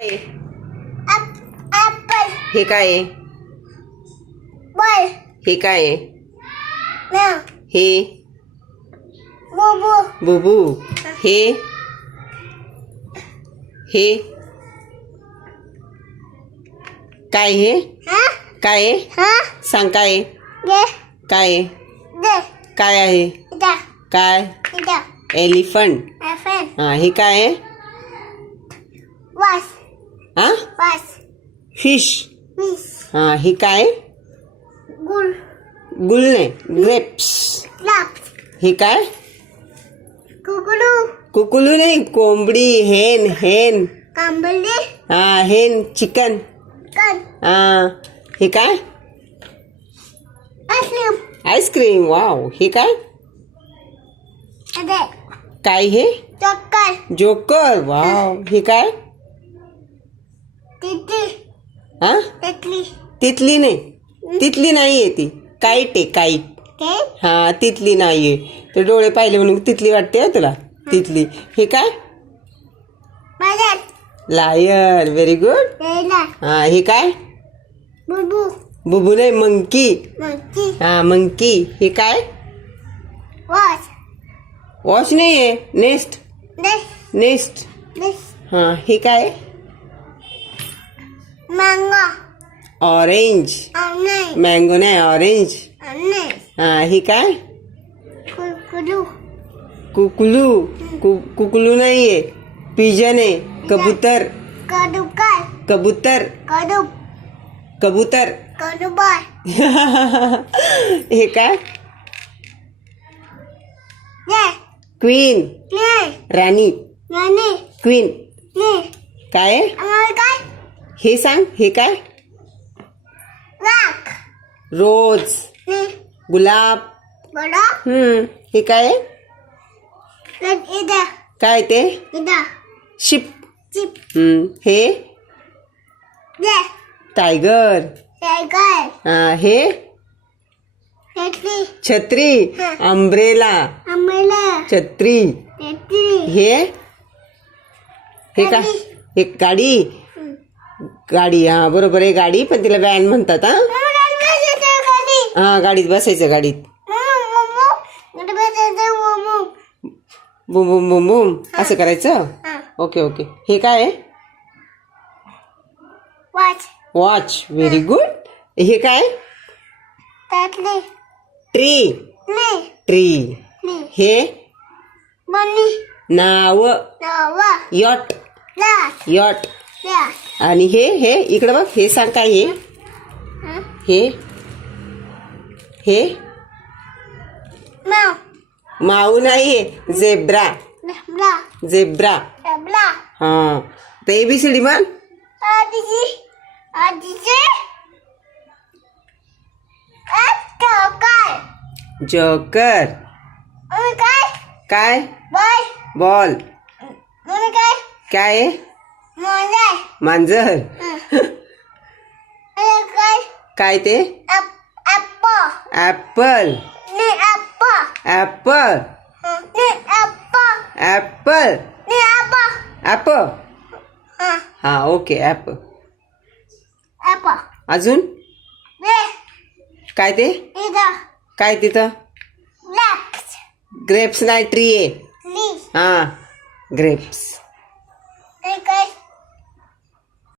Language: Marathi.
ऍपल. हे काय आहे? बॉल. हे काय आहे? नाव. हे बुबू. बुबू. हे हे काय हे? हा काय आहे? हा सांग काय आहे? दे काय आहे? दे काय आहे? इदा काय? इदा एलिफंट. ऍपल. हा हे काय आहे? वास हा वास फिश. मिस हा हे काय? गुल गुल नाही, ग्रेप्स. लाप हे काय? कुकुलू कुकुलू नाही, कोंबडी. हेन हेन. कांबली हा हेन चिकन. कन हा हे काय? आइसक्रीम. आईस्क्रीम. वाव. हे काय? अदे काय हे? चक्कर जोकर. वाव. हे काय? तिती हा तितली तितली नाही, तितली नाहीये ती. काईट आहे, काईट. के हा तितली नाहीये. ते डोळे पाहिले म्हणून तितली वाटते हा तुला. तितली. हे काय? बाजार लायन. Very good. लेला हा हे काय? बुबू बुबू नाही, मंकी. मंकी हा मंकी. हे काय? वास वॉच नाहीये, नेस्ट. देश नेस्ट. देश हा हे काय? mango orange. onion मँगो नाही, ऑरेंज. onion हा हे काय? कुकुलू कुकलू. कुकलू नाहीये, पिजन आहे. कबूतर. कदुकार कबूतर. कदुब कबूतर. कदुबार हे काय? ने क्वीन. ने राणी. नानी क्वीन. ने काय आहे? अमेरिका हे सांग. हे काय? राख रोज. ने गुलाब. बडा हे काय आहे? रेड इदा काय ते? इदा शिप. चिप हे दे टायगर. टाइगर हे टेटली छत्री. अम्ब्रेला. अम्ब्रेला छत्री. टेटली हे हे काय? हे गाडी. गाडी. हा बरोबर आहे, गाडी. पण तिला व्हॅन म्हणतात. हा गाडीत बसायचं, गाडीत. बुम बुम बुम बुम असं करायचं. Okay okay. हे काय आहे? Watch watch. Very good. हे काय? टेटली ट्री. ली ट्री. ली हे मनी नाव. नवा यॉट. लाट यॉट. या आणि हे इकडे बघ. हे सांग काय? हे हे माव माऊ नाहीये, झेब्रा. Blah zebra. ब्ला हा तर एबीसीडी म्हण. आदिजी आदिजी काय जोकर. काय काय? By ball. काय काय आहे? मोजाय मांजर. काय काय ते? Apple apple. ने ऍपल ऍपल. ने ऍपल ऍपल. ने ऍपल ऍपल. हा ओके. ऍपल. ऍपल अजून ने काय ते? इदा काय तिथं? ब्लॅक ग्रेप्स नाही, ट्री आहे. ली हा ग्रेप्स. काय